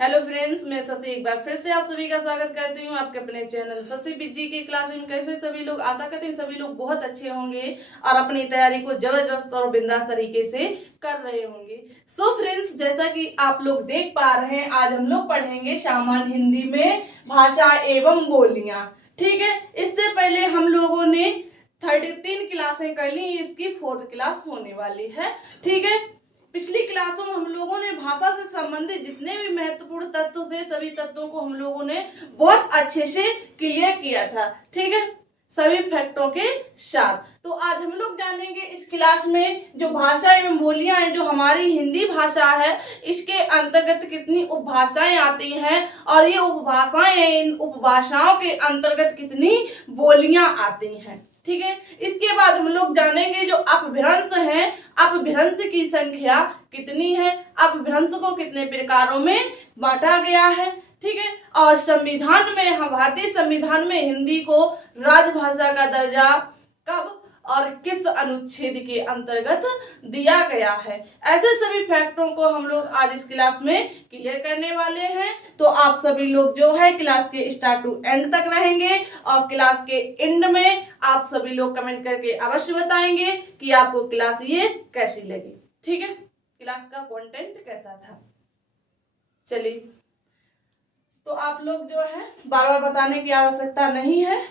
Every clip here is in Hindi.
हेलो फ्रेंड्स, मैं शशि एक बार फिर से आप सभी का स्वागत करती हूँ आपके अपने चैनल शशि बिजी की क्लास में। कैसे सभी लोग, आशा करते हैं सभी लोग बहुत अच्छे होंगे और अपनी तैयारी को जबरदस्त और बिंदास तरीके से कर रहे होंगे। सो फ्रेंड्स, जैसा कि आप लोग देख पा रहे हैं, आज हम लोग पढ़ेंगे सामान्य हिंदी में भाषा एवं बोलियां। ठीक है, इससे पहले हम लोगों ने 33 क्लासें कर ली, इसकी 4th क्लास होने वाली है। ठीक है, पिछली क्लासों में हम लोगों ने भाषा से संबंधित जितने भी महत्वपूर्ण तत्व थे, सभी तत्वों को हम लोगों ने बहुत अच्छे से क्लियर किया था। ठीक है, सभी फैक्टों के साथ। तो आज हम लोग जानेंगे इस क्लास में जो भाषा एवं बोलियां हैं, जो हमारी हिंदी भाषा है, इसके अंतर्गत कितनी उपभाषाएं आती हैं और ये उपभाषाएं हैं, इन उपभाषाओं के अंतर्गत कितनी बोलियां आती हैं। ठीक है, इसके बाद हम लोग जानेंगे जो अपभ्रंश है, अपभ्रंश की संख्या कितनी है, अपभ्रंश को कितने प्रकारों में बांटा गया है। ठीक है, और संविधान में, हम भारतीय संविधान में हिंदी को राजभाषा का दर्जा कब और किस अनुच्छेद के अंतर्गत दिया गया है। ऐसे सभी फैक्टों को हम लोग आज इस क्लास में क्लियर करने वाले हैं। तो आप सभी लोग जो है क्लास के स्टार्ट टू एंड तक रहेंगे और क्लास के एंड में आप सभी लोग कमेंट करके अवश्य बताएंगे कि आपको क्लास ये कैसी लगी। ठीक है, क्लास का कंटेंट कैसा था। चलिए, तो आप लोग जो है बार बार बताने की आवश्यकता नहीं है,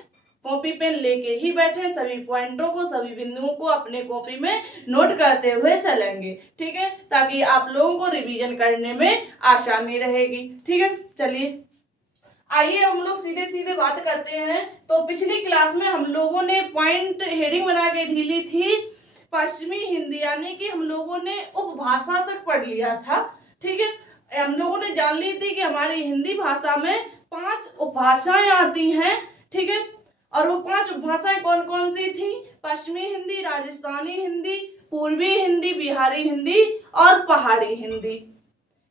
कॉपी पेन लेके ही बैठे, सभी पॉइंटों को, सभी बिंदुओं को अपने कॉपी में नोट करते हुए चलेंगे। ठीक है, ताकि आप लोगों को रिवीजन करने में आसानी रहेगी। ठीक है, चलिए आइए हम लोग सीधे सीधे बात करते हैं। तो पिछली क्लास में हम लोगों ने पॉइंट हेडिंग बना के ढीली थी पश्चिमी हिंदी, यानी कि हम लोगों ने उपभाषा तक पढ़ लिया था। ठीक है, हम लोगों ने जान ली थी कि हमारी हिंदी भाषा में 5 उपभाषाएं आती हैं। ठीक है, और वो 5 उपभाषाएं कौन कौन सी थी? पश्चिमी हिंदी, राजस्थानी हिंदी, पूर्वी हिंदी, बिहारी हिंदी और पहाड़ी हिंदी।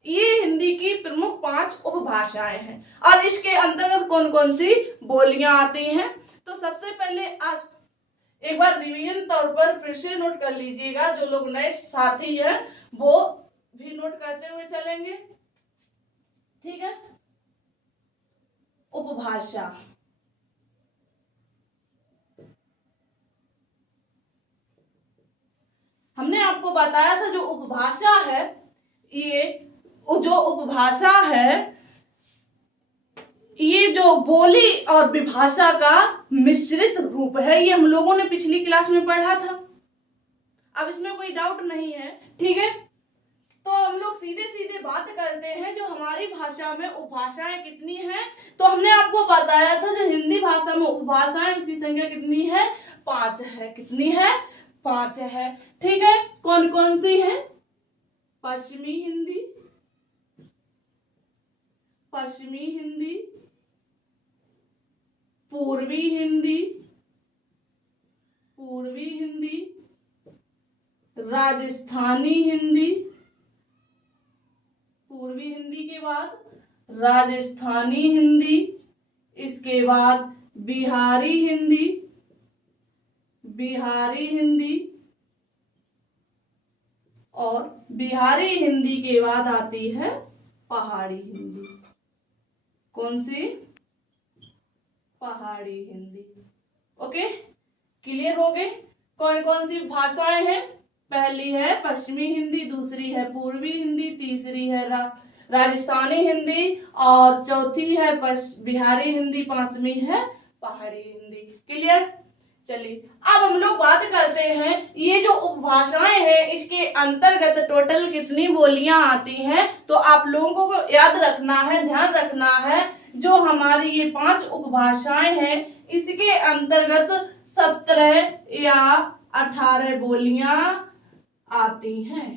ये हिंदी की प्रमुख 5 उपभाषाएं हैं। और इसके अंतर्गत कौन कौन सी बोलियां आती हैं? तो सबसे पहले आज एक बार रिवीजन तौर पर फिर से नोट कर लीजिएगा, जो लोग नए साथी हैं वो भी नोट करते हुए चलेंगे। ठीक है, उपभाषा, हमने आपको बताया था जो उपभाषा है, ये जो उपभाषा है, ये जो बोली और विभाषा का मिश्रित रूप है। ये हम लोगों ने पिछली क्लास में पढ़ा था, अब इसमें कोई डाउट नहीं है। ठीक है, तो हम लोग सीधे सीधे बात करते हैं जो हमारी भाषा में उपभाषाएं कितनी हैं। तो हमने आपको बताया था जो हिंदी भाषा में उपभाषाएं, उसकी संख्या कितनी है? 5 है। कितनी है? 5 है। ठीक है, कौन कौन सी है? पश्चिमी हिंदी, पश्चिमी हिंदी, पूर्वी हिंदी, पूर्वी हिंदी, राजस्थानी हिंदी, पूर्वी हिंदी के बाद राजस्थानी हिंदी, इसके बाद बिहारी हिंदी, बिहारी हिंदी, और बिहारी हिंदी के बाद आती है पहाड़ी हिंदी। कौन सी? पहाड़ी हिंदी। ओके, क्लियर हो गए कौन कौन सी भाषाएं हैं? पहली है पश्चिमी हिंदी, दूसरी है पूर्वी हिंदी, तीसरी है राजस्थानी हिंदी और चौथी है बिहारी हिंदी, 5वीं है पहाड़ी हिंदी। क्लियर? चलिए अब हम लोग बात करते हैं ये जो उपभाषाएं हैं, इसके अंतर्गत टोटल कितनी बोलियां आती हैं। तो आप लोगों को याद रखना है, ध्यान रखना है, जो हमारी ये 5 उपभाषाएं हैं, इसके अंतर्गत 17 या 18 बोलियां आती हैं।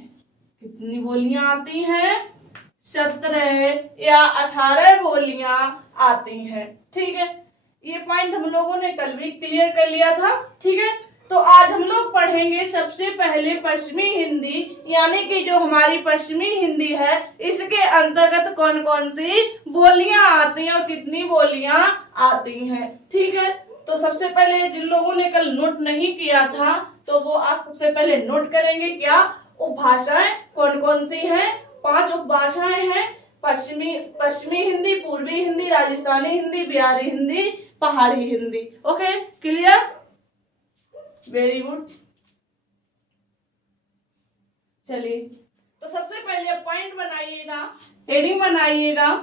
कितनी बोलियां आती हैं? 17 या 18 बोलियां आती हैं। ठीक है, ये पॉइंट हम लोगों ने कल भी क्लियर कर लिया था। ठीक है, तो आज हम लोग पढ़ेंगे सबसे पहले पश्चिमी हिंदी, यानी कि जो हमारी पश्चिमी हिंदी है, इसके अंतर्गत कौन कौन सी बोलियां आती हैं और कितनी बोलियां आती हैं। ठीक है, तो सबसे पहले जिन लोगों ने कल नोट नहीं किया था तो वो आज सबसे पहले नोट करेंगे। क्या उपभाषाएं कौन कौन सी हैं? 5 उपभाषाएं हैं। पश्चिमी पश्चिमी हिंदी, पूर्वी हिंदी, राजस्थानी हिंदी, बिहारी हिंदी, पहाड़ी Hindi. Okay, clear, very good. चलिए, तो सबसे पहले पॉइंट बनाइएगा, हेडिंग बनाइएगा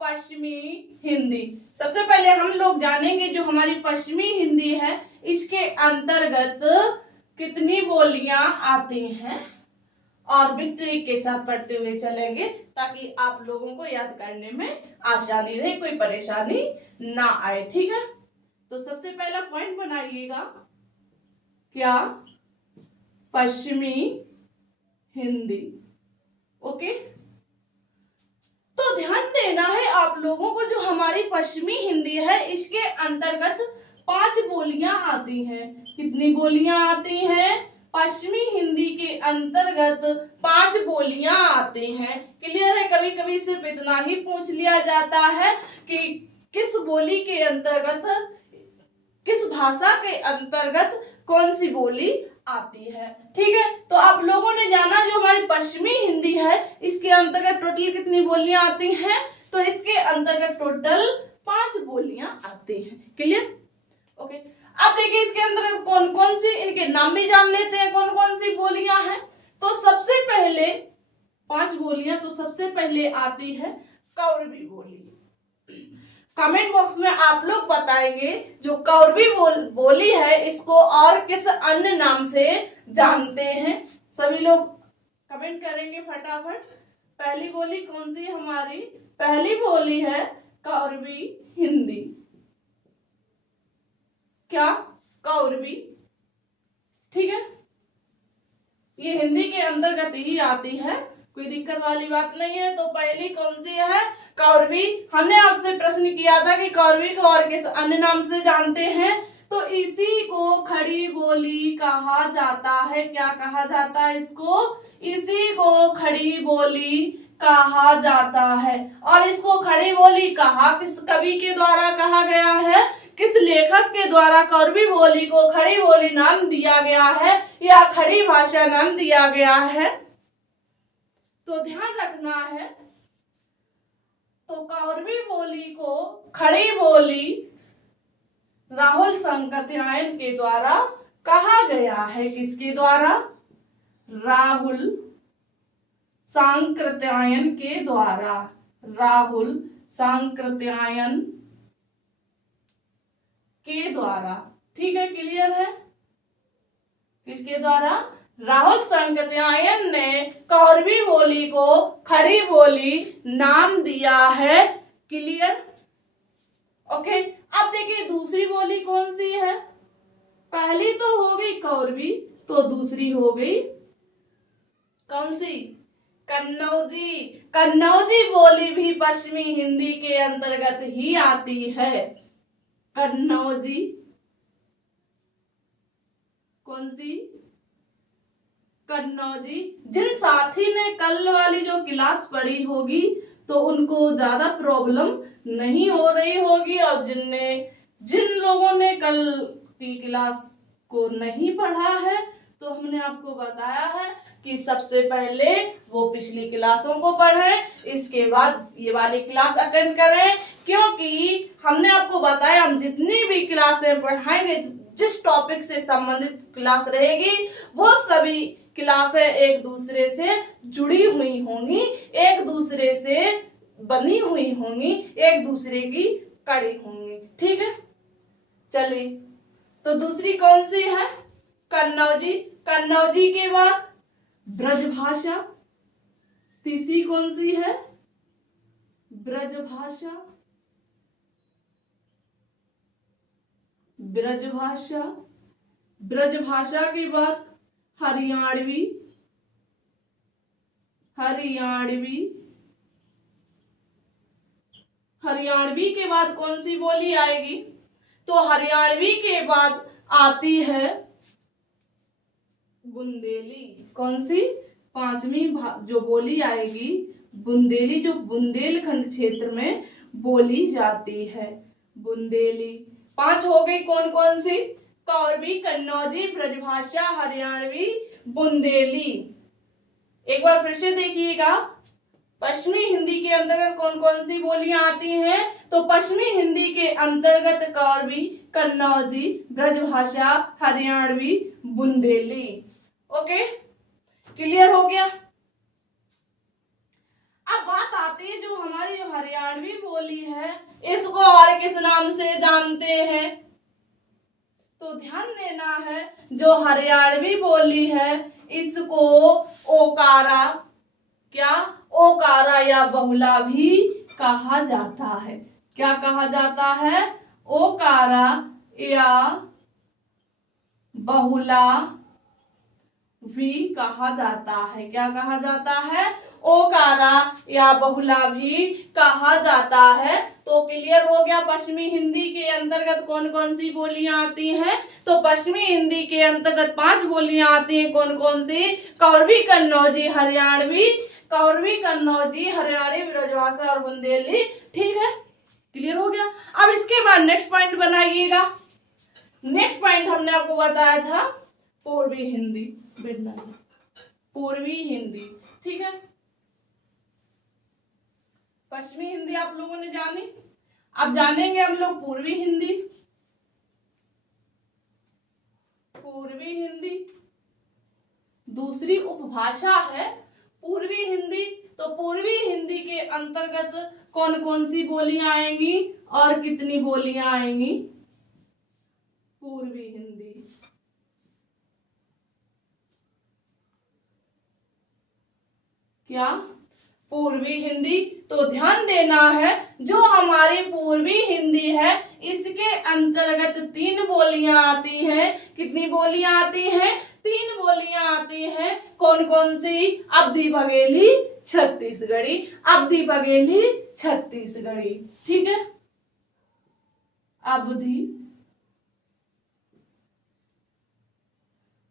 पश्चिमी हिंदी। सबसे पहले हम लोग जानेंगे जो हमारी पश्चिमी हिंदी है इसके अंतर्गत कितनी बोलियां आती हैं, और भी ट्रिक के साथ पढ़ते हुए चलेंगे ताकि आप लोगों को याद करने में आसानी रहे, कोई परेशानी ना आए। ठीक है, तो सबसे पहला पॉइंट बनाइएगा, क्या, पश्चिमी हिंदी। ओके, तो ध्यान देना है आप लोगों को, जो हमारी पश्चिमी हिंदी है इसके अंतर्गत 5 बोलियां आती हैं। कितनी बोलियां आती हैं? पश्चिमी हिंदी के अंतर्गत 5 बोलियां आती हैं। क्लियर है? कभी कभी सिर्फ इतना ही पूछ लिया जाता है कि किस बोली के अंतर्गत, किस भाषा के अंतर्गत कौन सी बोली आती है। ठीक है, तो आप लोगों ने जाना जो हमारी पश्चिमी हिंदी है इसके अंतर्गत टोटल कितनी बोलियां आती हैं, तो इसके अंतर्गत टोटल 5 बोलियां आती हैं। क्लियर? ओके, अब देखिए इसके अंतर्गत कौन कौन सी, इनके नाम भी जान लेते हैं कौन कौन सी बोलियां हैं। तो सबसे पहले 5 बोलियां, तो सबसे पहले आती है कौरवी बोली। कमेंट बॉक्स में आप लोग बताएंगे जो कौरवी बोली है इसको और किस अन्य नाम से जानते हैं। सभी लोग कमेंट करेंगे फटाफट। पहली बोली कौन सी हमारी? पहली बोली है कौरवी हिंदी। क्या? कौरवी। ठीक है, ये हिंदी के अंतर्गत ही आती है, कोई दिक्कत वाली बात नहीं है। तो पहली कौन सी है? कौरवी। हमने आपसे प्रश्न किया था कि कौरवी को और किस अन्य नाम से जानते हैं, तो इसी को खड़ी बोली कहा जाता है। क्या कहा जाता है इसको? इसी को खड़ी बोली कहा जाता है। और इसको खड़ी बोली कहा किस कवि के द्वारा कहा गया है, किस लेखक के द्वारा कौरवी बोली को खड़ी बोली नाम दिया गया है या खड़ी भाषा नाम दिया गया है, तो ध्यान रखना है। तो कौरवी बोली को खड़ी बोली राहुल सांकृत्यायन के द्वारा कहा गया है। किसके द्वारा? राहुल सांकृत्यायन के द्वारा। राहुल सांकृत्यायन के द्वारा। ठीक है, क्लियर है? किसके द्वारा? राहुल सांकृत्यायन ने कौरवी बोली को खड़ी बोली नाम दिया है। क्लियर? ओके, अब देखिए दूसरी बोली कौन सी है? पहली तो हो गई कौरवी, तो दूसरी हो गई कौन सी? कन्नौजी। कन्नौजी बोली भी पश्चिमी हिंदी के अंतर्गत ही आती है। कन्नौजी कौन सी? कन्नौजी। जिन साथी ने कल वाली जो क्लास पढ़ी होगी तो उनको ज्यादा प्रॉब्लम नहीं हो रही होगी, और जिन लोगों ने कल की क्लास को नहीं पढ़ा है तो हमने आपको बताया है कि सबसे पहले वो पिछली क्लासों को पढ़ें, इसके बाद ये वाली क्लास अटेंड करें, क्योंकि हमने आपको बताया हम जितनी भी क्लासें पढ़ाएंगे, जिस टॉपिक से संबंधित क्लास रहेगी वो सभी क्लासें एक दूसरे से जुड़ी हुई होंगी, एक दूसरे से बनी हुई होंगी, एक दूसरे की कड़ी होंगी। ठीक है, चलिए, तो दूसरी कौन सी है? कन्नौजी। कन्नौजी के बाद ब्रजभाषा। तीसरी कौन सी है? ब्रजभाषा। ब्रजभाषा। ब्रजभाषा के बाद हरियाणवी। हरियाणवी। हरियाणवी के बाद कौन सी बोली आएगी? तो हरियाणवी के बाद आती है बुंदेली। कौन सी? 5वीं जो बोली आएगी बुंदेली, जो बुंदेलखंड क्षेत्र में बोली जाती है, बुंदेली। 5 हो गई कौन कौन सी? कौरवी, कन्नौजी, ब्रजभाषा, हरियाणवी, बुंदेली। एक बार फिर से देखिएगा, पश्चिमी हिंदी के अंतर्गत कौन कौन सी बोलियां आती हैं? तो पश्चिमी हिंदी के अंतर्गत कौरवी, कन्नौजी, ब्रजभाषा, हरियाणवी, बुंदेली। ओके, क्लियर हो गया। अब बात आती है जो हमारी जो हरियाणवी बोली है इसको और किस नाम से जानते हैं? तो ध्यान देना है, जो हरियाणवी बोली है इसको ओकारा, क्या ओकारा या बहुला भी कहा जाता है। क्या कहा जाता है? ओकारा या बहुला भी कहा जाता है। क्या कहा जाता है? ओकारा या बहुला भी कहा जाता है। तो क्लियर हो गया। पश्चिमी हिंदी के अंतर्गत कौन कौन सी बोलियां आती हैं? तो पश्चिमी हिंदी के अंतर्गत 5 बोलियां आती हैं। कौन कौन सी? कौरवी, कन्नौजी, हरियाणवी, कौरवी, कन्नौजी, हरियाणवी, ब्रजभाषा और बुंदेली। ठीक है, क्लियर हो गया। अब इसके बाद नेक्स्ट पॉइंट बनाइएगा। नेक्स्ट पॉइंट हमने आपको बताया था पूर्वी हिंदी, पूर्वी हिंदी। ठीक है, पश्चिमी हिंदी आप लोगों ने जानी, अब जानेंगे हम लोग पूर्वी हिंदी। पूर्वी हिंदी दूसरी उपभाषा है पूर्वी हिंदी। तो पूर्वी हिंदी के अंतर्गत कौन कौन सी बोलियां आएंगी और कितनी बोलियां आएंगी? पूर्वी हिंदी, क्या पूर्वी हिंदी। तो ध्यान देना है, जो हमारी पूर्वी हिंदी है इसके अंतर्गत 3 बोलियां आती हैं। कितनी बोलियां आती हैं? 3 बोलियां आती हैं। कौन कौन सी? अवधी, बघेली, छत्तीसगढ़ी। अवधी, बघेली, छत्तीसगढ़ी। ठीक है, अवधी,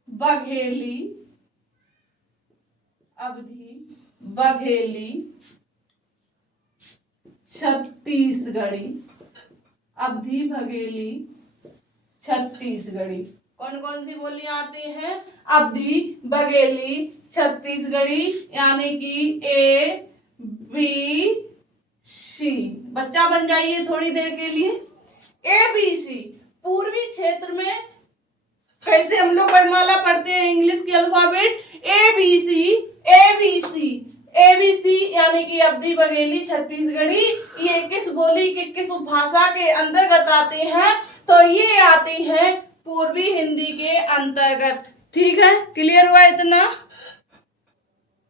बघेली, अवधी, बघेली, छत्तीसगढ़ी। अवधी, बघेली, छत्तीसगढ़ी। कौन कौन सी बोलियां आती हैं? अवधी, बघेली, छत्तीसगढ़ी, यानी कि ए बी सी। बच्चा बन जाइए थोड़ी देर के लिए। A B C. पूर्वी क्षेत्र में कैसे हम लोग वर्णमाला पढ़ते हैं इंग्लिश की alphabet? A B C, A B C, A B C, यानी कि अवधी, बघेली, छत्तीसगढ़ी। ये किस बोली के, किस भाषा के अंतर्गत आते हैं? तो ये आती हैं पूर्वी हिंदी के अंतर्गत। ठीक है, क्लियर हुआ इतना?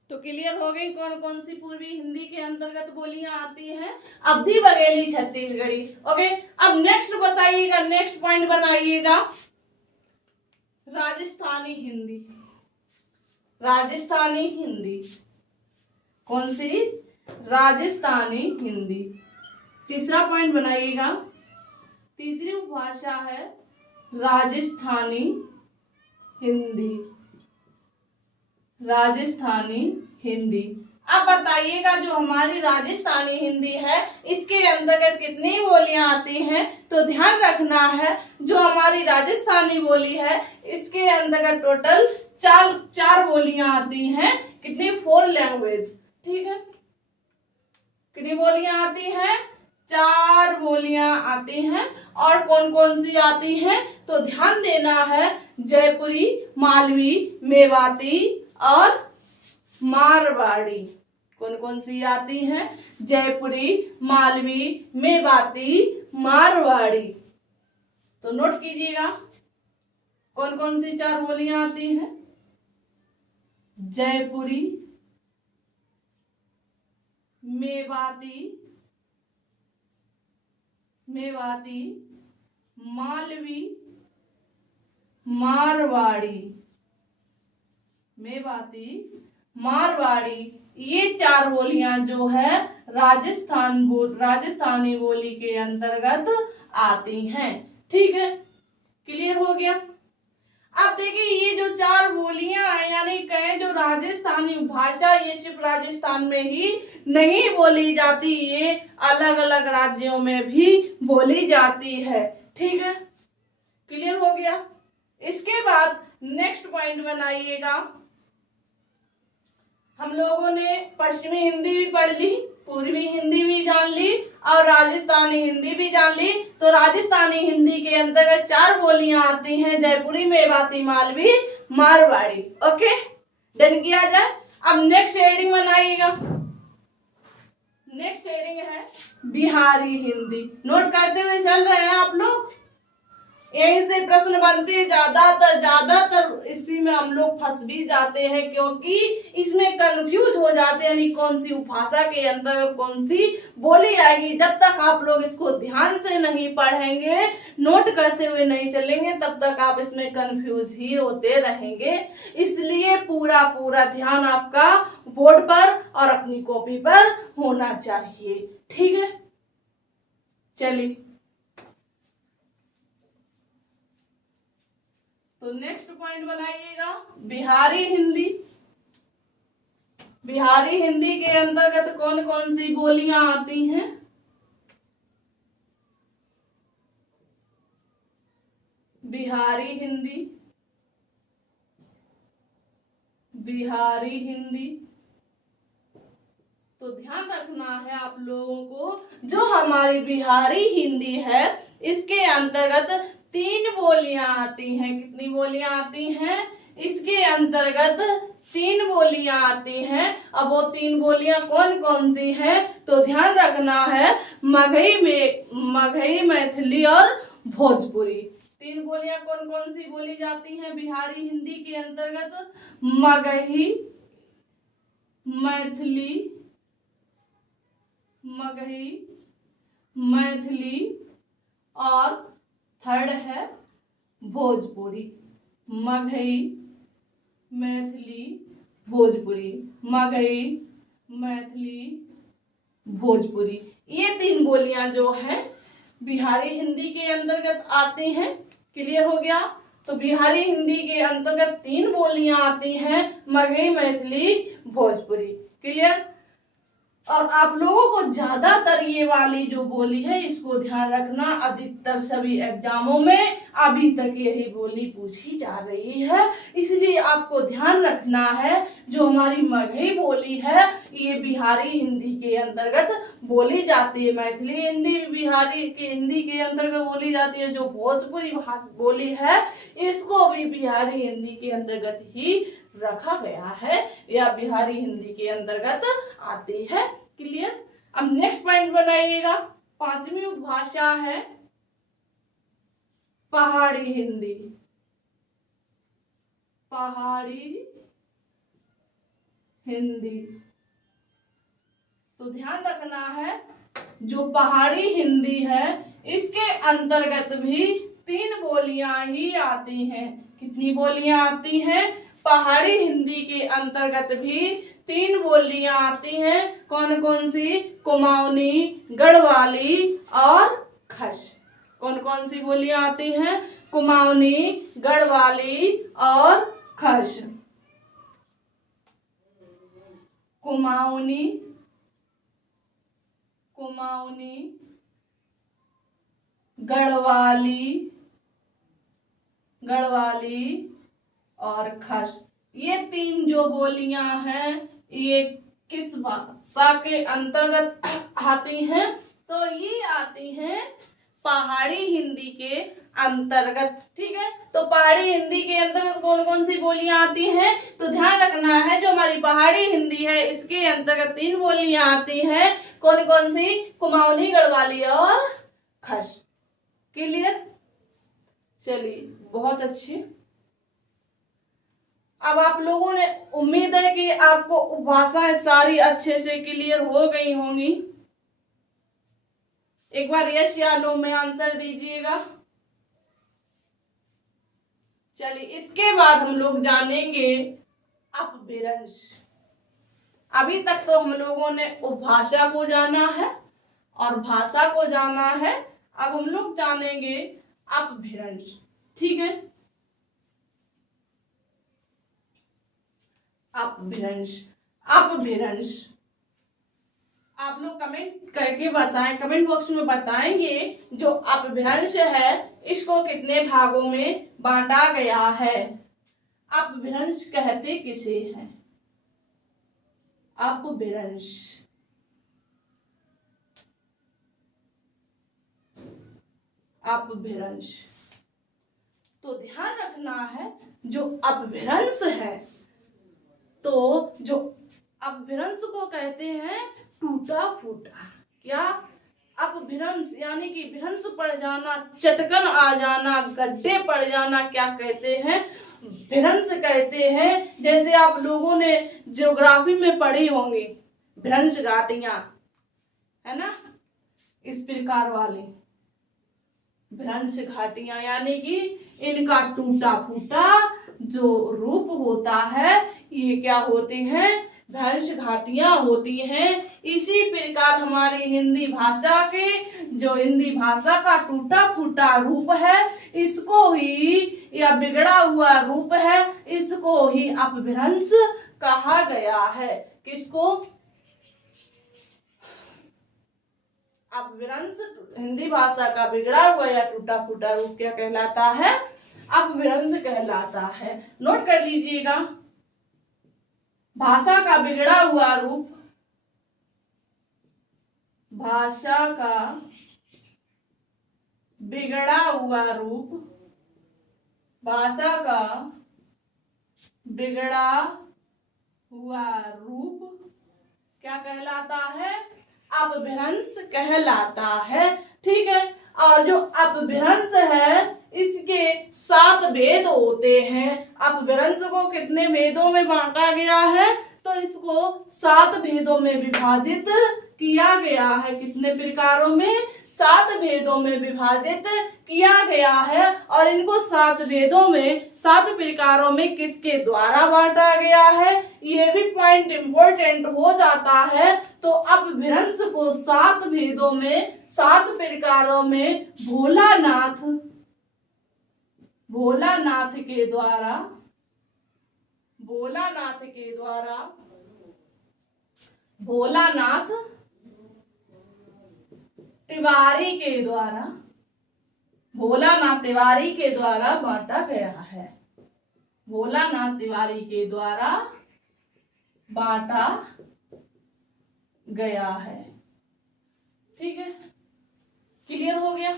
तो क्लियर हो गई कौन कौन सी पूर्वी हिंदी के अंतर्गत बोलियां आती हैं? अवधी, बघेली, छत्तीसगढ़ी। ओके, अब नेक्स्ट बताइएगा, नेक्स्ट पॉइंट बनाइएगा राजस्थानी हिंदी। राजस्थानी हिंदी कौन सी? राजस्थानी हिंदी। तीसरा पॉइंट बनाइएगा, तीसरी उपभाषा है राजस्थानी हिंदी। राजस्थानी हिंदी। अब बताइएगा जो हमारी राजस्थानी हिंदी है इसके अंतर्गत कितनी बोलियां आती हैं? तो ध्यान रखना है, जो हमारी राजस्थानी बोली है इसके अंतर्गत टोटल चार बोलियां आती हैं। कितनी? 4 लैंग्वेज। ठीक है, कितनी बोलियां आती हैं? 4 बोलियां आती हैं। और कौन कौन सी आती हैं? तो ध्यान देना है, जयपुरी, मालवी, मेवाती और मारवाड़ी। कौन कौन सी आती हैं? जयपुरी, मालवी, मेवाती, मारवाड़ी। तो नोट कीजिएगा कौन कौन सी 4 बोलियां आती हैं? जयपुरी, मेवाती, मालवी, मारवाड़ी। मेवाती, मारवाड़ी, ये 4 बोलियां जो है राजस्थानी बोली के अंतर्गत आती हैं। ठीक है, क्लियर हो गया। अब देखिए ये जो 4 बोलियां हैं, यानी कहें जो राजस्थानी भाषा, ये सिर्फ राजस्थान में ही नहीं बोली जाती, ये अलग अलग राज्यों में भी बोली जाती है। ठीक है, क्लियर हो गया। इसके बाद नेक्स्ट पॉइंट बनाइएगा हम लोगों ने पश्चिमी हिंदी भी पढ़ ली, पूर्वी हिंदी भी जान ली और राजस्थानी हिंदी भी जान ली। तो राजस्थानी हिंदी के अंतर्गत 4 बोलियां आती हैं, जयपुरी, मेवाती, मालवी, मारवाड़ी। ओके, डन किया जाए। अब नेक्स्ट हेडिंग बनाइएगा। नेक्स्ट हेडिंग है बिहारी हिंदी। नोट करते हुए चल रहे हैं आप लोग। यहीं से प्रश्न बनते हैं ज्यादातर इसी में हम लोग फंस भी जाते हैं, क्योंकि इसमें कंफ्यूज हो जाते हैं यानी कौन सी उपभाषा के अंतर्गत कौन सी बोली आएगी। जब तक आप लोग इसको ध्यान से नहीं पढ़ेंगे, नोट करते हुए नहीं चलेंगे, तब तक आप इसमें कंफ्यूज ही होते रहेंगे। इसलिए पूरा पूरा ध्यान आपका बोर्ड पर और अपनी कॉपी पर होना चाहिए। ठीक है, चलिए तो नेक्स्ट पॉइंट बनाइएगा बिहारी हिंदी। बिहारी हिंदी के अंतर्गत कौन कौन सी बोलियां आती हैं? बिहारी हिंदी, बिहारी हिंदी। तो ध्यान रखना है आप लोगों को, जो हमारी बिहारी हिंदी है इसके अंतर्गत 3 बोलियां आती हैं। कितनी बोलियां आती हैं? इसके अंतर्गत 3 बोलियां आती हैं। अब वो 3 बोलियां कौन कौन सी हैं? तो ध्यान रखना है, मगही, मैथिली और भोजपुरी। 3 बोलियां कौन कौन सी बोली जाती हैं बिहारी हिंदी के अंतर्गत? मगही, मैथिली और थर्ड है भोजपुरी। मगही, मैथिली, भोजपुरी, मगही, मैथिली, भोजपुरी। ये 3 बोलियां जो है बिहारी हिंदी के अंतर्गत आती हैं। क्लियर हो गया? तो बिहारी हिंदी के अंतर्गत 3 बोलियां आती हैं, मगही, मैथिली, भोजपुरी। क्लियर? और आप लोगों को ज्यादातर ये वाली जो बोली है इसको ध्यान रखना, अधिकतर सभी एग्जामों में अभी तक यही बोली पूछी जा रही है, इसलिए आपको ध्यान रखना है। जो हमारी मगही बोली है ये बिहारी हिंदी के अंतर्गत बोली जाती है, मैथिली हिंदी बिहारी के हिंदी के अंतर्गत बोली जाती है। जो भोजपुरी बोली है इसको भी बिहारी हिंदी के अंतर्गत ही रखा गया है या बिहारी हिंदी के अंतर्गत आती है। क्लियर? अब नेक्स्ट पॉइंट बनाइएगा। 5वीं उपभाषा है पहाड़ी हिंदी। पहाड़ी हिंदी। तो ध्यान रखना है, जो पहाड़ी हिंदी है इसके अंतर्गत भी 3 बोलियां ही आती हैं। कितनी बोलियां आती हैं? पहाड़ी हिंदी के अंतर्गत भी 3 बोलियां आती हैं। कौन कौन सी? कुमाऊनी, गढ़वाली और खस। कौन कौन सी बोलियां आती हैं? कुमाऊनी, गढ़वाली और खस। कुमाऊनी, गढ़वाली और खस। ये 3 जो बोलियां हैं ये किस भाषा के अंतर्गत आती हैं? तो ये आती हैं पहाड़ी हिंदी के अंतर्गत। ठीक है, तो पहाड़ी हिंदी के अंतर्गत कौन कौन सी बोलियां आती हैं? तो ध्यान रखना है, जो हमारी पहाड़ी हिंदी है इसके अंतर्गत 3 बोलियां आती हैं। कौन कौन सी? कुमाऊनी, गढ़वाली और खस। क्लियर? चलिए, बहुत अच्छे। अब आप लोगों ने, उम्मीद है कि आपको उपभाषाएं सारी अच्छे से क्लियर हो गई होंगी। एक बार यस या नो में आंसर दीजिएगा। चलिए, इसके बाद हम लोग जानेंगे अपभ्रंश। अभी तक तो हम लोगों ने उपभाषा को जाना है और भाषा को जाना है। अब हम लोग जानेंगे अपभ्रंश। ठीक है, अपभ्रंश। आप लोग कमेंट करके बताएं, कमेंट बॉक्स में बताएंगे जो अपभ्रंश है इसको कितने भागों में बांटा गया है। अपभ्रंश कहते किसे हैं? अपभ्रंश। अपभ्रंश। तो ध्यान रखना है, जो अपभ्रंश है, तो जो अपभ्रंश को कहते हैं टूटा फूटा। क्या? अपभ्रंश यानी कि भ्रंश पड़ जाना, चटकन आ जाना, गड्ढे पड़ जाना, क्या कहते हैं? भ्रंश कहते हैं। जैसे आप लोगों ने ज्योग्राफी में पढ़ी होंगी भ्रंश घाटियां, है ना, इस प्रकार वाली भ्रंश घाटियां, यानी कि इनका टूटा फूटा जो रूप होता है, ये क्या होती हैं? भ्रंश घाटियां होती हैं। इसी प्रकार हमारी हिंदी भाषा के, जो हिंदी भाषा का टूटा फूटा रूप है, इसको ही, या बिगड़ा हुआ रूप है, इसको ही अपभ्रंश कहा गया है। किसको? अपभ्रंश हिंदी भाषा का बिगड़ा हुआ या टूटा फूटा रूप क्या कहलाता है? अपभ्रंश कहलाता है। नोट कर लीजिएगा, भाषा का बिगड़ा हुआ रूप, भाषा का बिगड़ा हुआ रूप, भाषा का बिगड़ा हुआ रूप क्या कहलाता है? अपभ्रंश कहलाता है। ठीक है। और जो अपभ्रंश है, इसके 7 भेद होते हैं। अपभ्रंश को कितने भेदों में बांटा गया है? तो इसको 7 भेदों में विभाजित किया गया है। कितने प्रकारों में? 7 भेदों में विभाजित किया गया है। और इनको 7 भेदों में, 7 प्रकारों में किसके द्वारा बांटा गया है, यह भी पॉइंट इंपॉर्टेंट हो जाता है। तो अपभ्रंश को 7 भेदों में, 7 प्रकारों में भोलानाथ के द्वारा, भोलानाथ तिवारी के द्वारा, भोलानाथ तिवारी के द्वारा बांटा गया है। भोलानाथ तिवारी के द्वारा बांटा गया है। ठीक है, क्लियर हो गया?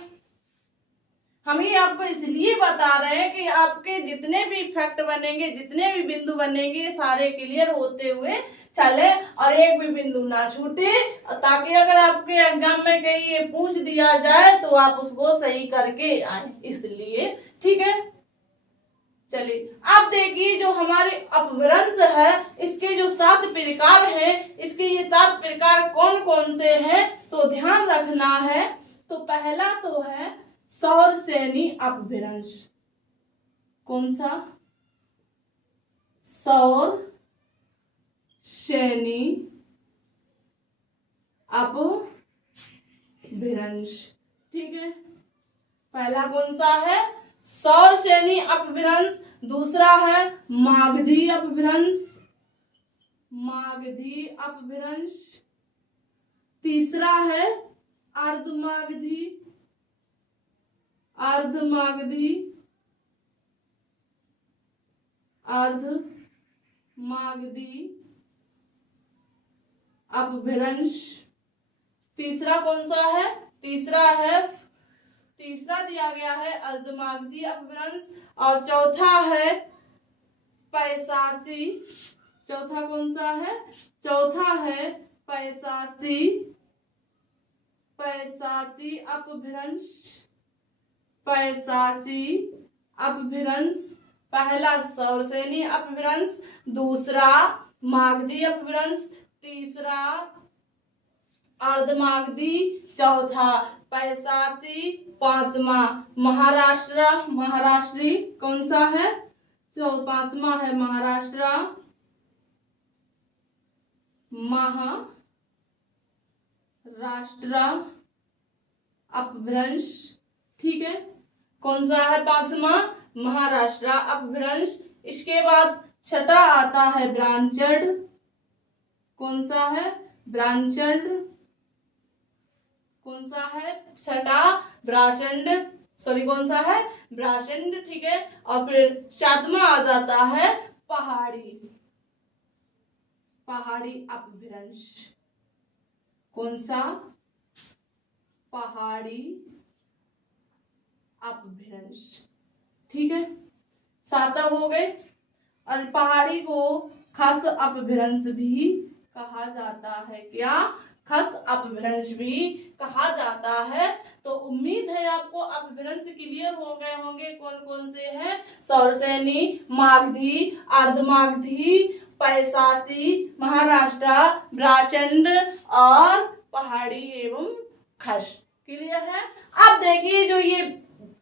हम ही आपको इसलिए बता रहे हैं कि आपके जितने भी फैक्ट बनेंगे, जितने भी बिंदु बनेंगे, सारे क्लियर होते हुए चले और एक भी बिंदु ना छूटे, ताकि अगर आपके एग्जाम में कहीं ये पूछ दिया जाए तो आप उसको सही करके आए, इसलिए। ठीक है, चलिए आप देखिए, जो हमारे अपभ्रंश है, इसके जो 7 प्रकार हैं, इसके ये 7 प्रकार कौन कौन से हैं, तो ध्यान रखना है। तो पहला तो है सौरसेनी अपभ्रंश। कौन सा? सौरसेनी अपभ्रंश। ठीक है, पहला कौन सा है? सौरसेनी अपभ्रंश। दूसरा है मागधी अपभ्रंश, मागधी अपभ्रंश। तीसरा है अर्धमागधी, अर्धमागधी, अर्धमागधी अपभ्रंश। तीसरा कौन सा है? तीसरा दिया गया है अर्धमागधी अपभ्रंश। और चौथा है पैशाची। चौथा कौन सा है? चौथा है पैशाची अपभ्रंश। पैशाची अपभ्रंश। पहला सौरसेनी अपभ्रंश, दूसरा मागधी अपभ्रंश, तीसरा अर्धमागधी, चौथा पैशाची, पांचवा महाराष्ट्री। कौन सा है? पांचवा है महाराष्ट्र अपभ्रंश। ठीक है, कौन सा है? पांचवा महाराष्ट्र अपभ्रंश। इसके बाद छठा आता है ब्रांचड। कौन सा है? ब्रांचड। कौन सा है? छठा ब्राचंड, सॉरी कौन सा है? ब्राचंड। ठीक है, और फिर 7वां आ जाता है पहाड़ी। पहाड़ी अपभ्रंश। कौन सा? पहाड़ी अपभ्रंश। ठीक है, 7 हो गए। और पहाड़ी को खस अपभ्रंश भी कहा जाता है। क्या? खस अपभ्रंश भी कहा जाता है। तो उम्मीद है आपको अपभ्रंश क्लियर हो गए होंगे। कौन कौन से हैं? सौरसैनी, मागधी, अर्धमागधी, पैशाची, महाराष्ट्र, ब्राचंड और पहाड़ी एवं खस। क्लियर है? अब देखिए जो ये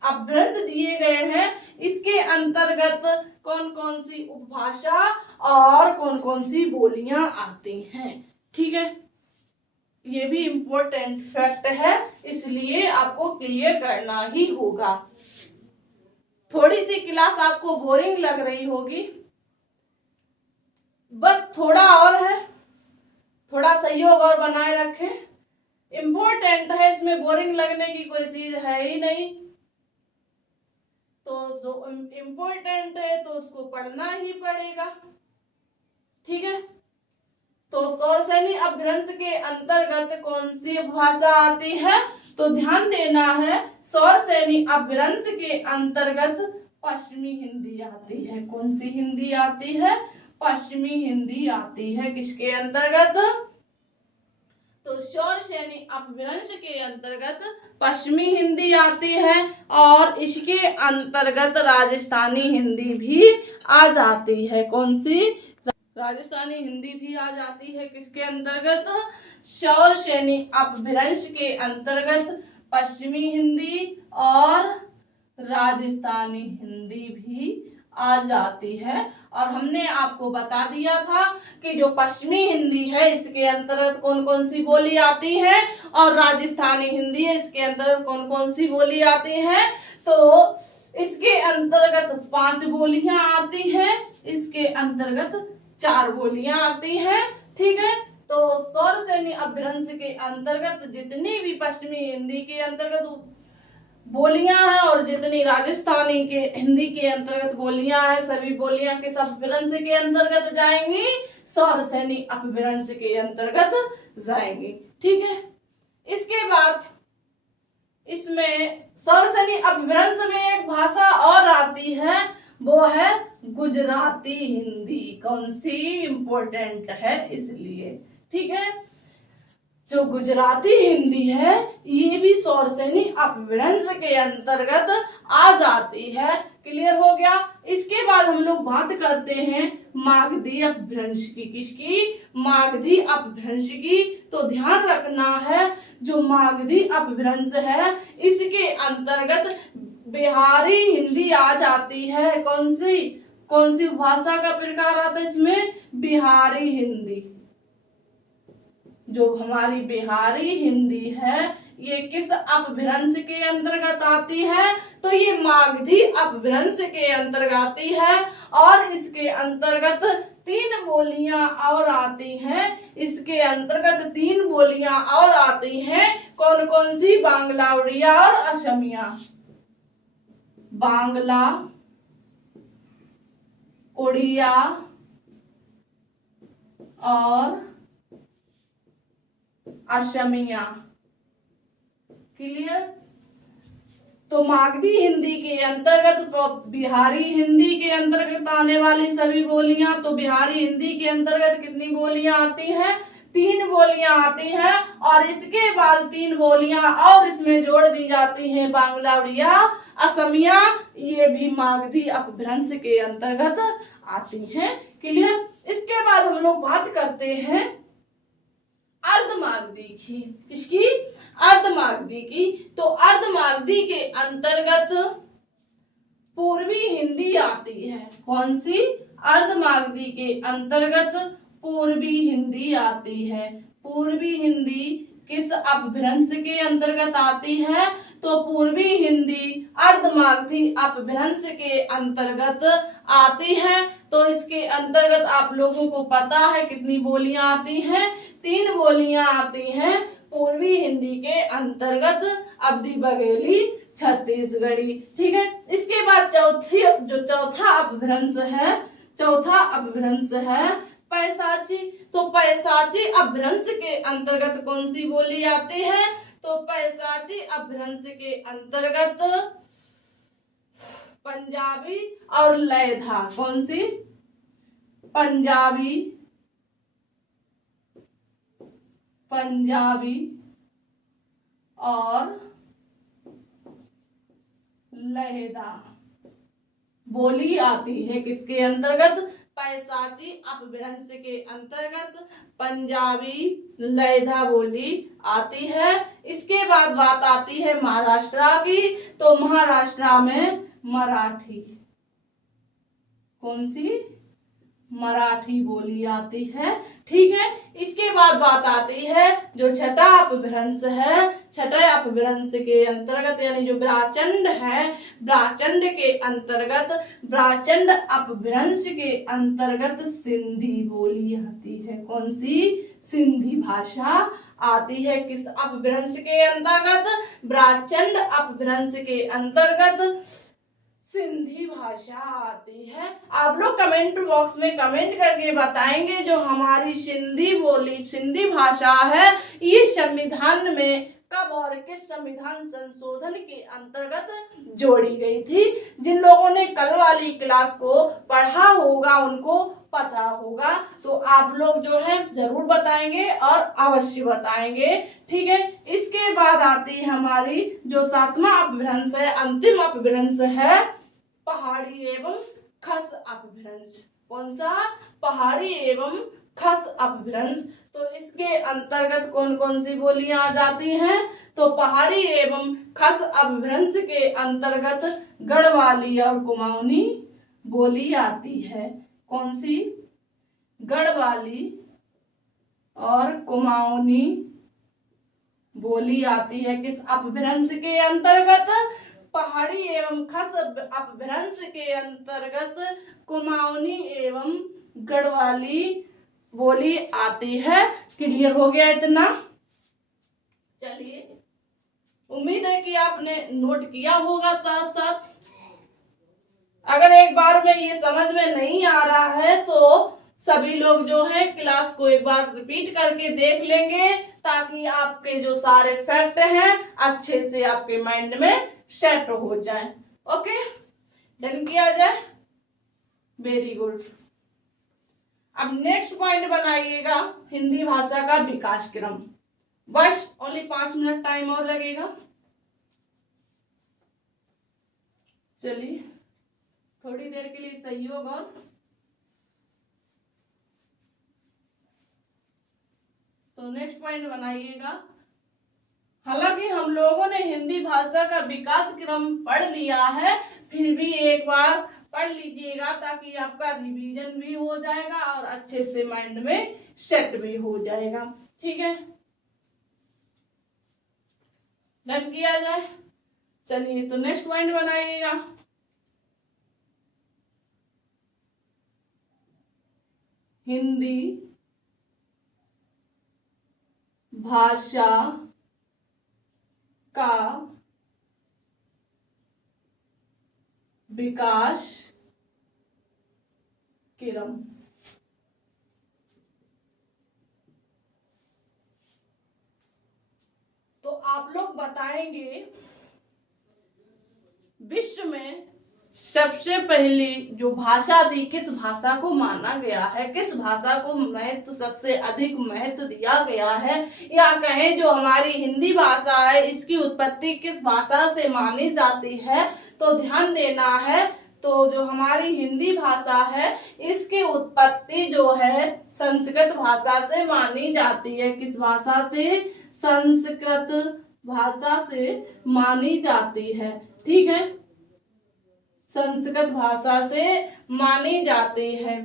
अपभ्रंश दिए गए हैं इसके अंतर्गत कौन कौन सी उपभाषा और कौन कौन सी बोलियां आती हैं। ठीक है, ये भी इम्पोर्टेंट फैक्ट है, इसलिए आपको क्लियर करना ही होगा। थोड़ी सी क्लास आपको बोरिंग लग रही होगी, बस थोड़ा और है, थोड़ा सहयोग और बनाए रखें। इम्पोर्टेंट है, इसमें बोरिंग लगने की कोई चीज है ही नहीं। तो जो इम्पोर्टेंट है तो उसको पढ़ना ही पड़ेगा। ठीक है, तो सौरसैनी अपभ्रंश के अंतर्गत कौन सी भाषा आती है? तो ध्यान देना है, सौरसैनी अपभ्रंश के अंतर्गत पश्चिमी हिंदी आती है। कौन सी हिंदी आती है? पश्चिमी हिंदी आती है। किसके अंतर्गत? तो सौरसैनी अपभ्रंश के अंतर्गत पश्चिमी हिंदी आती है और इसके अंतर्गत राजस्थानी हिंदी भी आ जाती है। कौन सी? राजस्थानी हिंदी भी आ जाती है। किसके अंतर्गत? सौरसैनी अपभ्रंश के अंतर्गत पश्चिमी हिंदी और राजस्थानी हिंदी भी आ जाती है। और हमने आपको बता दिया था कि जो पश्चिमी हिंदी है इसके अंतर्गत कौन कौन सी बोली आती है और राजस्थानी हिंदी है इसके अंतर्गत कौन कौन सी बोली आती है। तो इसके अंतर्गत 5 बोलियां आती हैं, इसके अंतर्गत 4 बोलियां आती हैं। ठीक है, तो सौरसैनी अपभ्रंश के अंतर्गत जितनी भी पश्चिमी हिंदी के अंतर्गत बोलियां हैं और जितनी राजस्थानी के हिंदी के अंतर्गत बोलियां हैं, सभी बोलियां किस अपभ्रंश के अंतर्गत जाएंगी? सौरसैनी अपभ्रंश के अंतर्गत जाएंगी। ठीक है, इसके बाद इसमें सौरसैनी अपभ्रंश में एक भाषा और आती है, वो है गुजराती हिंदी। कौन सी? इम्पोर्टेंट है इसलिए। ठीक है, जो गुजराती हिंदी है ये भी सौरसैनी अपभ्रंश के अंतर्गत आ जाती है। क्लियर हो गया? इसके बाद हम लोग बात करते हैं मागधी अपभ्रंश की। किसकी? मागधी अपभ्रंश की। तो ध्यान रखना है, जो मागधी अपभ्रंश है इसके अंतर्गत बिहारी हिंदी आ जाती है। कौन सी भाषा का प्रकार आता है इसमें? बिहारी हिंदी। जो हमारी बिहारी हिंदी है ये किस अपभ्रंश के अंतर्गत आती है? तो ये मागधी अपभ्रंश के अंतर्गत आती है और इसके अंतर्गत 3 बोलियां और आती हैं। इसके अंतर्गत 3 बोलियां और आती हैं। कौन कौन सी? बांग्ला, उड़िया और असमिया। बांग्ला, उड़िया और असमिया। क्लियर? तो मागधी हिंदी के अंतर्गत बिहारी हिंदी के अंतर्गत आने वाली सभी बोलियां, तो बिहारी हिंदी के अंतर्गत कितनी बोलियां आती हैं? 3 बोलियां आती हैं और इसके बाद 3 बोलियां और इसमें जोड़ दी जाती हैं, बांग्ला, उड़िया, असमिया। ये भी मागधी अपभ्रंश के अंतर्गत आती हैं। क्लियर? इसके बाद हम लोग बात करते हैं अर्धमागधी की। किसकी? अर्धमागधी की। तो अर्धमागधी के अंतर्गत पूर्वी हिंदी आती है। कौन सी? अर्धमागधी के अंतर्गत पूर्वी हिंदी आती है। पूर्वी हिंदी किस अपभ्रंश के अंतर्गत आती है? तो पूर्वी हिंदी अर्धमागधी अपभ्रंश के अंतर्गत आती है। तो इसके अंतर्गत आप लोगों को पता है कितनी बोलियां आती हैं? 3 बोलियां आती हैं पूर्वी हिंदी के अंतर्गत, अवधी बघेली, छत्तीसगढ़ी। ठीक है, इसके बाद चौथा अपभ्रंश है पैशाची। तो पैशाची अपभ्रंश के अंतर्गत कौन सी बोली आती है? तो पैशाची अपभ्रंश के अंतर्गत पंजाबी और लयधा। कौन सी? पंजाबी और लयधा बोली आती है। किसके अंतर्गत? पैशाची अपभ्रंश के अंतर्गत पंजाबी लयधा बोली आती है। इसके बाद बात आती है महाराष्ट्र की। तो महाराष्ट्र में मराठी। कौन सी? मराठी बोली आती है। ठीक है। इसके बाद बात आती है जो छठा अपभ्रंश है। छठे अपभ्रंश के अंतर्गत यानी जो ब्राचंड है, ब्राचंड के अंतर्गत, ब्राचंड अपभ्रंश के अंतर्गत सिंधी बोली आती है। कौन सी? सिंधी भाषा आती है। किस अपभ्रंश के अंतर्गत? ब्राचंड अपभ्रंश के अंतर्गत सिंधी भाषा आती है। आप लोग कमेंट बॉक्स में कमेंट करके बताएंगे जो हमारी सिंधी बोली, सिंधी भाषा है, ये संविधान में कब और किस संविधान संशोधन के अंतर्गत जोड़ी गई थी। जिन लोगों ने कल वाली क्लास को पढ़ा होगा उनको पता होगा। तो आप लोग जो है जरूर बताएंगे और अवश्य बताएंगे। ठीक है। इसके बाद आती है हमारी जो सातवां अपभ्रंश है, अंतिम अपभ्रंश है पहाड़ी एवं खस अपभ्रंश। कौन सा? पहाड़ी एवं खस अपभ्रंश। तो इसके अंतर्गत कौन कौन सी बोलियां आ जाती हैं? तो पहाड़ी एवं खस अपभ्रंश के अंतर्गत गढ़वाली और कुमाऊनी बोली आती है। कौन सी? गढ़वाली और कुमाऊनी बोली आती है। किस अपभ्रंश के अंतर्गत? पहाड़ी एवं खस अपभ्रंश के अंतर्गत कुमाऊनी एवं गढ़वाली बोली आती है। क्लियर हो गया इतना? चलिए, उम्मीद है कि आपने नोट किया होगा साथ साथ। अगर एक बार में ये समझ में नहीं आ रहा है तो सभी लोग जो है क्लास को एक बार रिपीट करके देख लेंगे ताकि आपके जो सारे फैक्ट हैं अच्छे से आपके माइंड में सेट हो जाए। ओके, डन किया जाए। Very good. अब नेक्स्ट पॉइंट बनाइएगा हिंदी भाषा का विकास क्रम। बस ओनली 5 मिनट टाइम और लगेगा। चलिए, थोड़ी देर के लिए सहयोग और तो नेक्स्ट पॉइंट बनाइएगा। हालांकि हम लोगों ने हिंदी भाषा का विकास क्रम पढ़ लिया है, फिर भी एक बार पढ़ लीजिएगा ताकि आपका रिवीजन भी हो जाएगा और अच्छे से माइंड में सेट भी हो जाएगा। ठीक है, डन किया जाए। चलिए, तो नेक्स्ट पॉइंट बनाइएगा। हिंदी भाषा का विकास क्रम। तो आप लोग बताएंगे विश्व में सबसे पहली जो भाषा थी किस भाषा को माना गया है, किस भाषा को महत्व सबसे अधिक महत्व दिया गया है, या कहें जो हमारी हिंदी भाषा है इसकी उत्पत्ति किस भाषा से मानी जाती है। तो ध्यान देना है, तो जो हमारी हिंदी भाषा है इसकी उत्पत्ति जो है संस्कृत भाषा से मानी जाती है। किस भाषा से? संस्कृत भाषा से मानी जाती है। ठीक है, संस्कृत भाषा से मानी जाती है।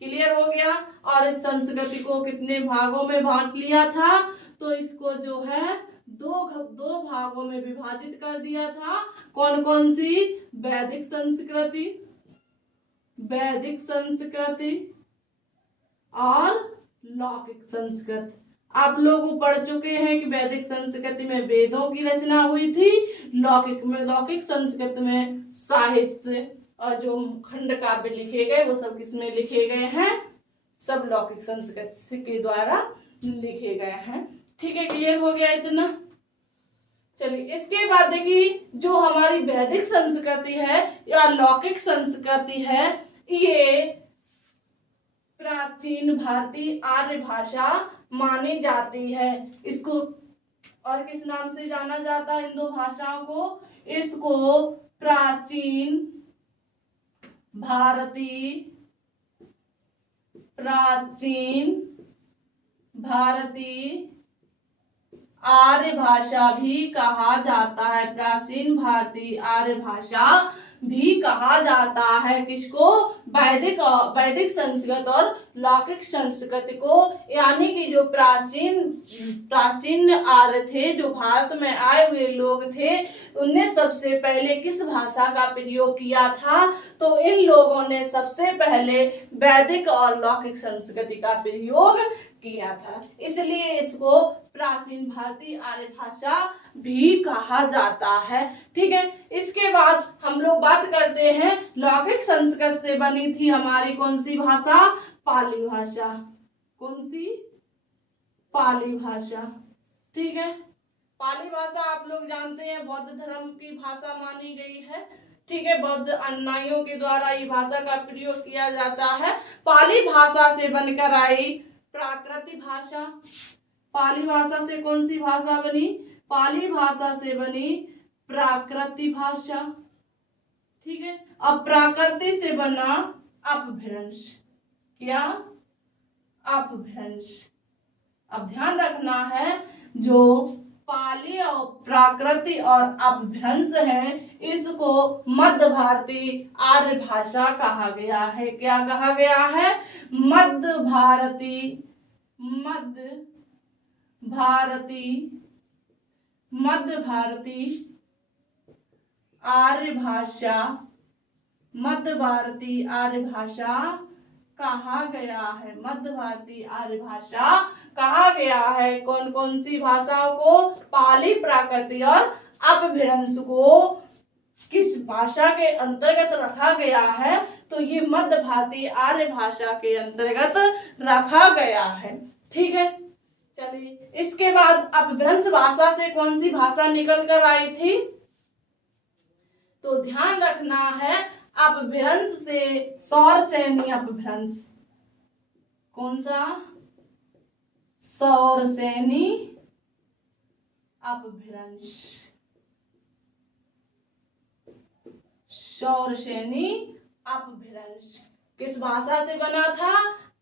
क्लियर हो गया। और इस संस्कृति को कितने भागों में बांट लिया था? तो इसको जो है दो भागों में विभाजित कर दिया था। कौन कौन सी? वैदिक संस्कृति, वैदिक संस्कृति और लौकिक संस्कृति। आप लोग पढ़ चुके हैं कि वैदिक संस्कृति में वेदों की रचना हुई थी, लौकिक संस्कृति में साहित्य और जो खंड काव्य लिखे गए वो सब किसमें लिखे गए हैं? सब लौकिक संस्कृति के द्वारा लिखे गए हैं। ठीक है, क्लियर हो गया इतना। चलिए इसके बाद देखिए जो हमारी वैदिक संस्कृति है या लौकिक संस्कृति है, ये प्राचीन भारतीय आर्य भाषा मानी जाती है। इसको और किस नाम से जाना जाता है इन दो भाषाओं को? इसको प्राचीन भारतीय आर्य भाषा भी कहा जाता है। प्राचीन भारतीय आर्य भाषा भी कहा जाता है। किसको? वैदिक संस्कृत और लौकिक संस्कृति को, यानी कि जो प्राचीन आर्य थे, जो भारत में आए हुए लोग थे, उनने सबसे पहले किस भाषा का प्रयोग किया था? तो इन लोगों ने सबसे पहले वैदिक और लौकिक संस्कृति का प्रयोग किया था, इसलिए इसको प्राचीन भारतीय आर्य भाषा भी कहा जाता है। ठीक है, इसके बाद हम लोग बात करते हैं लौकिक संस्कृत से बनी थी हमारी कौन सी भाषा? पाली भाषा। कौन सी? पाली भाषा। ठीक है, पाली भाषा आप लोग जानते हैं बौद्ध धर्म की भाषा मानी गई है। ठीक है, बौद्ध अनुयायियों के द्वारा ये भाषा का प्रयोग किया जाता है। पाली भाषा से बनकर आई प्राकृत भाषा। पाली भाषा से कौन सी भाषा बनी? पाली भाषा से बनी प्राकृत भाषा। ठीक है, अब प्राकृत से बना अपभ्रंश। क्या? अपभ्रंश। अब ध्यान रखना है, जो पाली और प्राकृत और अपभ्रंश है, इसको मध्य भारतीय आर्य भाषा कहा गया है। क्या कहा गया है? मध्य भारतीय आर्य भाषा, मध्य भारतीय आर्य भाषा कहा गया है। मध्य भारतीय आर्य भाषा कहा गया है। कौन कौन सी भाषाओं को? पाली, प्राकृत और अपभ्रंश को किस भाषा के अंतर्गत रखा गया है? तो ये मध्य भारतीय आर्य भाषा के अंतर्गत रखा गया है। ठीक है, चलिए इसके बाद अपभ्रंश भाषा से कौन सी भाषा निकल कर आई थी? तो ध्यान रखना है, अपभ्रंश से सौरसेनी अपभ्रंश। कौन सा? सौरसेनी अपभ्रंश। सौरसेनी अपभ्रंश किस भाषा से बना था?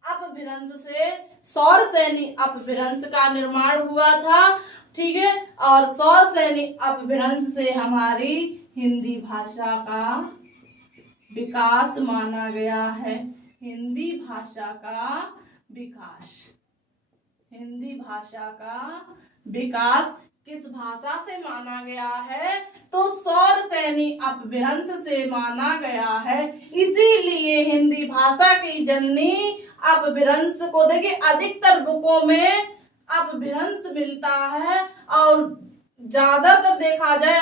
अपभ्रंश से सौरसेनी अपभ्रंश का निर्माण हुआ था। ठीक है, और सौरसेनी अपभ्रंश से हमारी हिंदी भाषा का विकास माना गया है। हिंदी भाषा का विकास। हिंदी भाषा का विकास किस भाषा से माना गया है? तो सौरसेनी अपभ्रंश से माना गया है। इसीलिए हिंदी भाषा की जननी अपभ्रंश को, देखिए अधिकतर बुकों में अपभ्रंश मिलता है, और ज्यादातर देखा जाए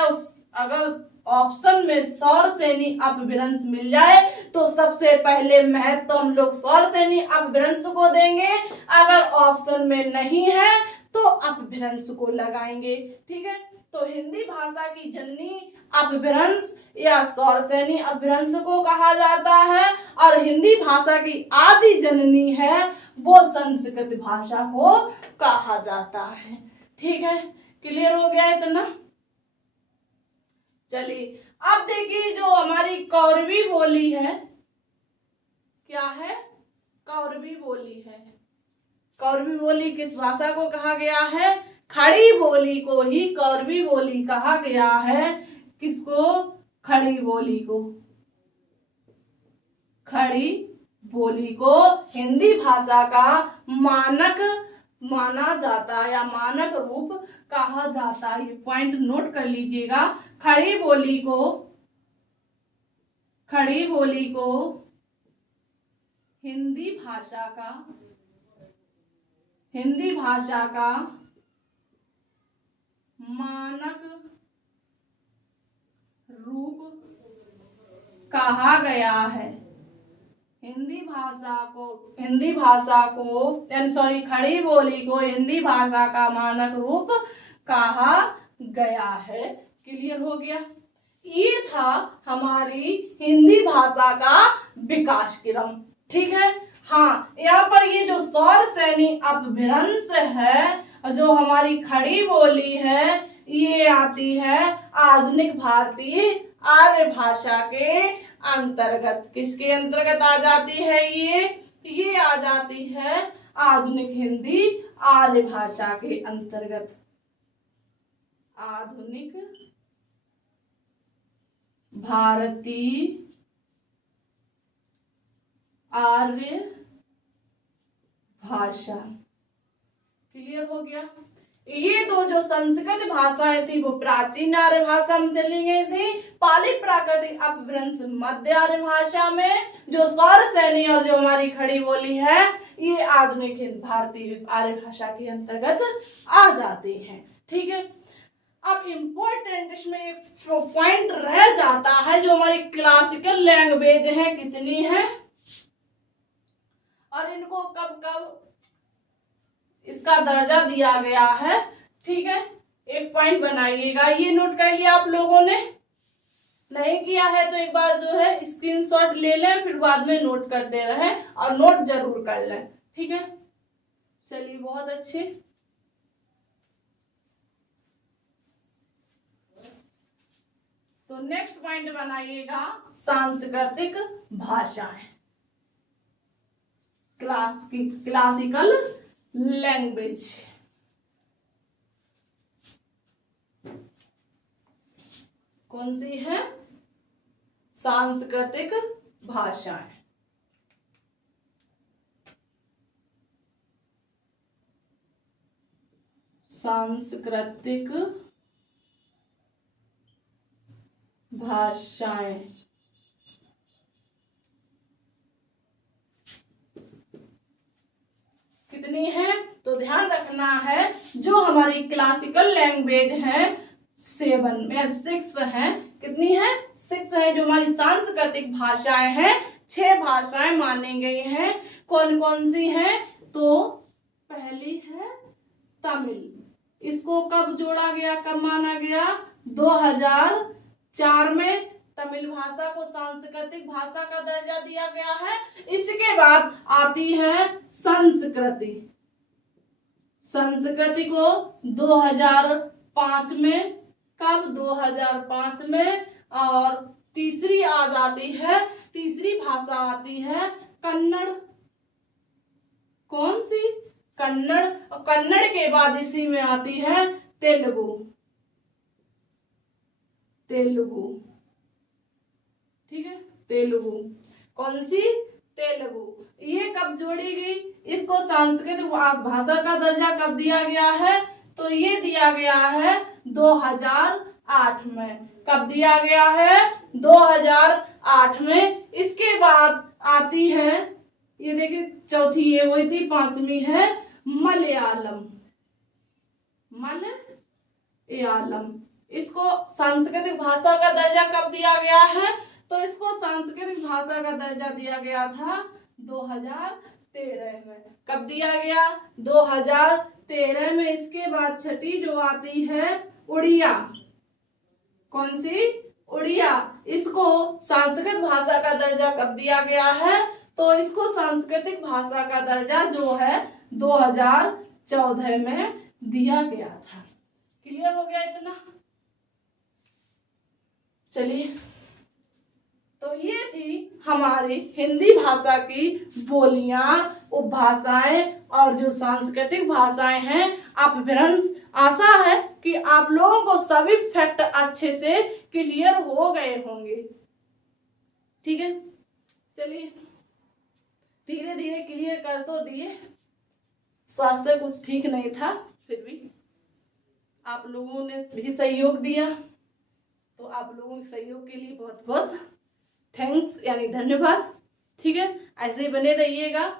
अगर ऑप्शन में सौरसेनी अपभ्रंश मिल जाए तो सबसे पहले महत्व तो हम लोग सौरसेनी अपभ्रंश को देंगे। अगर ऑप्शन में नहीं है तो अपभ्रंश को लगाएंगे। ठीक है, तो हिंदी भाषा की जननी अपभ्रंश या सौरसेनी अपभ्रंश को कहा जाता है, और हिंदी भाषा की आदि जननी है वो संस्कृत भाषा को कहा जाता है। ठीक है, क्लियर हो गया इतना? चलिए अब देखिए जो हमारी कौरवी बोली है, क्या है? कौरवी बोली है। कौरवी बोली किस भाषा को कहा गया है? खड़ी बोली को ही कौरवी बोली कहा गया है। किसको? खड़ी बोली को। खड़ी बोली को हिंदी भाषा का मानक माना जाता है या मानक रूप कहा जाता है। ये पॉइंट नोट कर लीजिएगा। खड़ी बोली को हिंदी भाषा का मानक रूप कहा गया है। खड़ी बोली को हिंदी भाषा का मानक रूप कहा गया है। क्लियर हो गया। ये था हमारी हिंदी भाषा का विकास क्रम। ठीक है। हाँ, यहाँ पर ये जो स्वर श्रेणी अपभ्रंश है, जो हमारी खड़ी बोली है, ये आती है आधुनिक भारतीय आर्य भाषा के अंतर्गत। किसके अंतर्गत आ जाती है? ये आ जाती है आधुनिक हिंदी आर्य भाषा के अंतर्गत। आधुनिक भारतीय आर्य भाषा। क्लियर हो गया। ये दो जो संस्कृत भाषाएं थी वो प्राचीन आर्य भाषा में चली गई थी। पाली प्राकृतिक अपभ्रंश मध्य आर्य भाषा में। जो स्वर श्रेणी और जो हमारी खड़ी बोली है, ये आधुनिक भारतीय आर्य भाषा के अंतर्गत आ जाती है। ठीक है। अब इम्पोर्टेंट इसमें एक पॉइंट रह जाता है, जो हमारी क्लासिकल लैंग्वेज है कितनी है और इनको कब कब इसका दर्जा दिया गया है। ठीक है। एक पॉइंट बनाइएगा, ये नोट कर लिया आप लोगों ने, नहीं किया है तो एक बार जो है स्क्रीनशॉट ले लें, फिर बाद में नोट करते रहें और नोट जरूर कर लें। ठीक है। चलिए, बहुत अच्छे। तो नेक्स्ट पॉइंट बनाइएगा सांस्कृतिक भाषाएं, क्लासिकल लैंग्वेज। कौन सी है? सांस्कृतिक भाषाएं। सांस्कृतिक भाषाएं। कितनी है? तो ध्यान रखना है, जो हमारी क्लासिकल लैंग्वेज है 6 है। कितनी है? 6 है। जो हमारी सांस्कृतिक भाषाएं हैं 6 भाषाएं मानी गई हैं। कौन कौन सी हैं? तो पहली है तमिल। इसको कब जोड़ा गया, कब माना गया? 2004 में तमिल भाषा को सांस्कृतिक भाषा का दर्जा दिया गया है। इसके बाद आती है संस्कृति। संस्कृति को 2005 में, कब? 2005 में। और तीसरी आ जाती है, तीसरी भाषा आती है कन्नड़। कौन सी? कन्नड़। और कन्नड़ के बाद इसी में आती है तेलुगु। तेलुगु। ठीक है। तेलुगु। कौन सी? तेलुगु। ये कब जोड़ी गई? इसको सांस्कृतिक भाषा का दर्जा कब दिया गया है? तो ये दिया गया है 2008 में। कब दिया गया है? 2008 में। इसके बाद आती है, ये देखिए चौथी ये हुई थी, 5वीं है मलयालम। मलयालम। इसको सांस्कृतिक भाषा का दर्जा कब दिया गया है? तो इसको सांस्कृतिक भाषा का दर्जा दिया गया था 2013 में। कब दिया गया? 2013 में। इसके बाद छठी जो आती है उड़िया। कौन सी? उड़िया। इसको सांस्कृतिक भाषा का दर्जा कब दिया गया है? तो इसको सांस्कृतिक भाषा का दर्जा जो है 2014 में दिया गया था। क्लियर हो गया इतना? चलिए, तो ये थी हमारी हिंदी भाषा की बोलियां, उपभाषाएं और जो सांस्कृतिक भाषाएं हैं अपभ्रंश। आशा है कि आप लोगों को सभी फैक्ट अच्छे से क्लियर हो गए होंगे। ठीक है। चलिए, धीरे धीरे क्लियर कर तो दिए। स्वास्थ्य कुछ ठीक नहीं था, फिर भी आप लोगों ने भी सहयोग दिया, तो आप लोगों के सहयोग के लिए बहुत बहुत थैंक्स, यानी धन्यवाद। ठीक है। ऐसे ही बने रहिएगा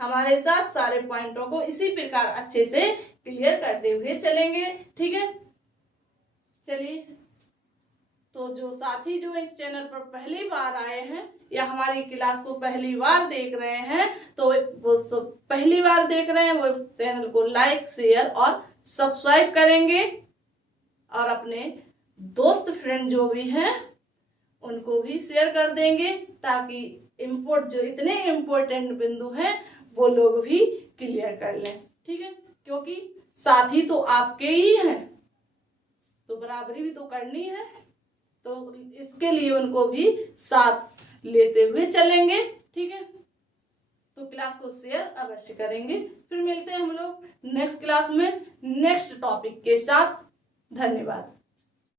हमारे साथ, सारे पॉइंटों को इसी प्रकार अच्छे से क्लियर करते हुए चलेंगे। ठीक है। चलिए, तो जो साथी जो इस चैनल पर पहली बार आए हैं, या हमारी क्लास को पहली बार देख रहे हैं तो वो सब पहली बार देख रहे हैं वो चैनल को लाइक शेयर और सब्सक्राइब करेंगे और अपने दोस्त फ्रेंड जो भी हैं उनको भी शेयर कर देंगे ताकि जो इतने इम्पोर्टेंट बिंदु हैं वो लोग भी क्लियर कर लें। ठीक है, क्योंकि साथी तो आपके ही हैं तो बराबरी भी तो करनी है, तो इसके लिए उनको भी साथ लेते हुए चलेंगे। ठीक है, तो क्लास को शेयर अवश्य करेंगे। फिर मिलते हैं हम लोग नेक्स्ट क्लास में नेक्स्ट टॉपिक के साथ। धन्यवाद।